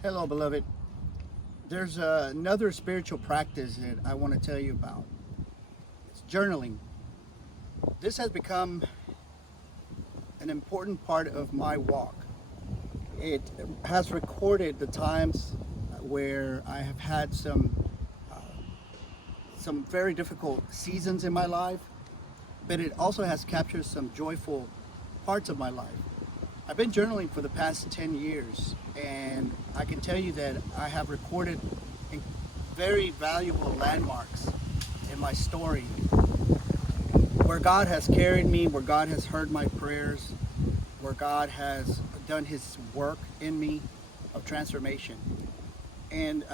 Hello, beloved. There's another spiritual practice that I want to tell you about. It's journaling. This has become an important part of my walk. It has recorded the times where I have had some very difficult seasons in my life, but it also has captured some joyful parts of my life. I've been journaling for the past 10 years, and I can tell you that I have recorded very valuable landmarks in my story where God has carried me, where God has heard my prayers, where God has done His work in me of transformation. And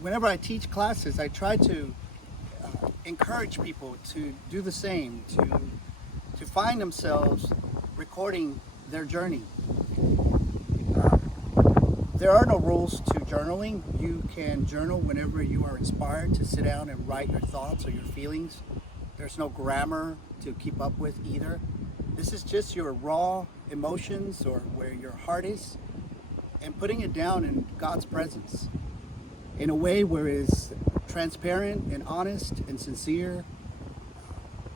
whenever I teach classes, I try to encourage people to do the same, to find themselves recording their journey. There are no rules to journaling. You can journal whenever you are inspired to sit down and write your thoughts or your feelings. There's no grammar to keep up with either. This is just your raw emotions or where your heart is, and putting it down in God's presence in a way where it's transparent and honest and sincere,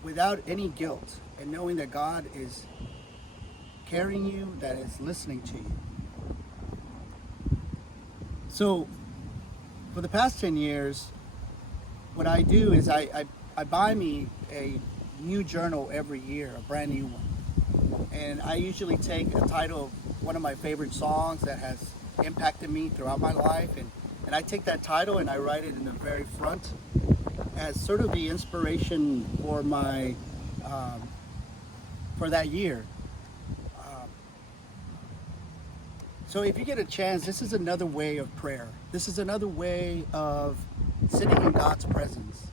without any guilt, and knowing that God is carrying you, that is listening to you. So for the past 10 years, what I do is I buy me a new journal every year, a brand new one. And I usually take a title of one of my favorite songs that has impacted me throughout my life, and I take that title and I write it in the very front as sort of the inspiration for my for that year. So if you get a chance, this is another way of prayer. This is another way of sitting in God's presence.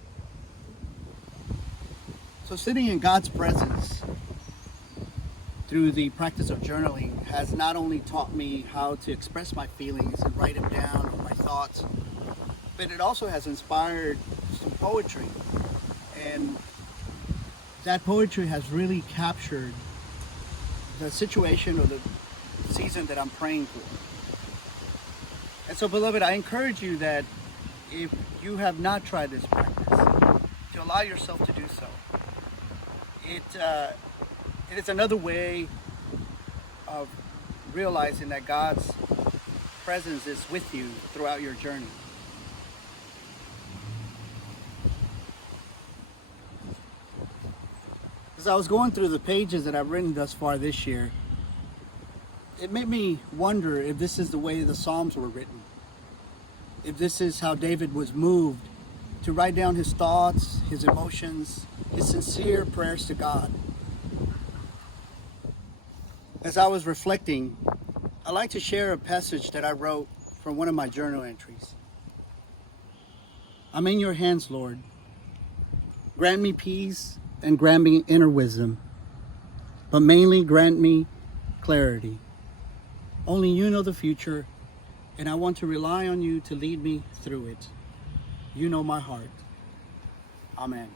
So sitting in God's presence through the practice of journaling has not only taught me how to express my feelings and write them down or my thoughts, but it also has inspired some poetry. And that poetry has really captured the situation or the season that I'm praying for. And so, beloved, I encourage you that if you have not tried this practice, to allow yourself to do so. It is another way of realizing that God's presence is with you throughout your journey. As I was going through the pages that I've written thus far this year, it made me wonder if this is the way the Psalms were written. If this is how David was moved to write down his thoughts, his emotions, his sincere prayers to God. As I was reflecting, I'd like to share a passage that I wrote from one of my journal entries. I'm in your hands, Lord. Grant me peace and grant me inner wisdom, but mainly grant me clarity. Only you know the future, and I want to rely on you to lead me through it. You know my heart. Amen.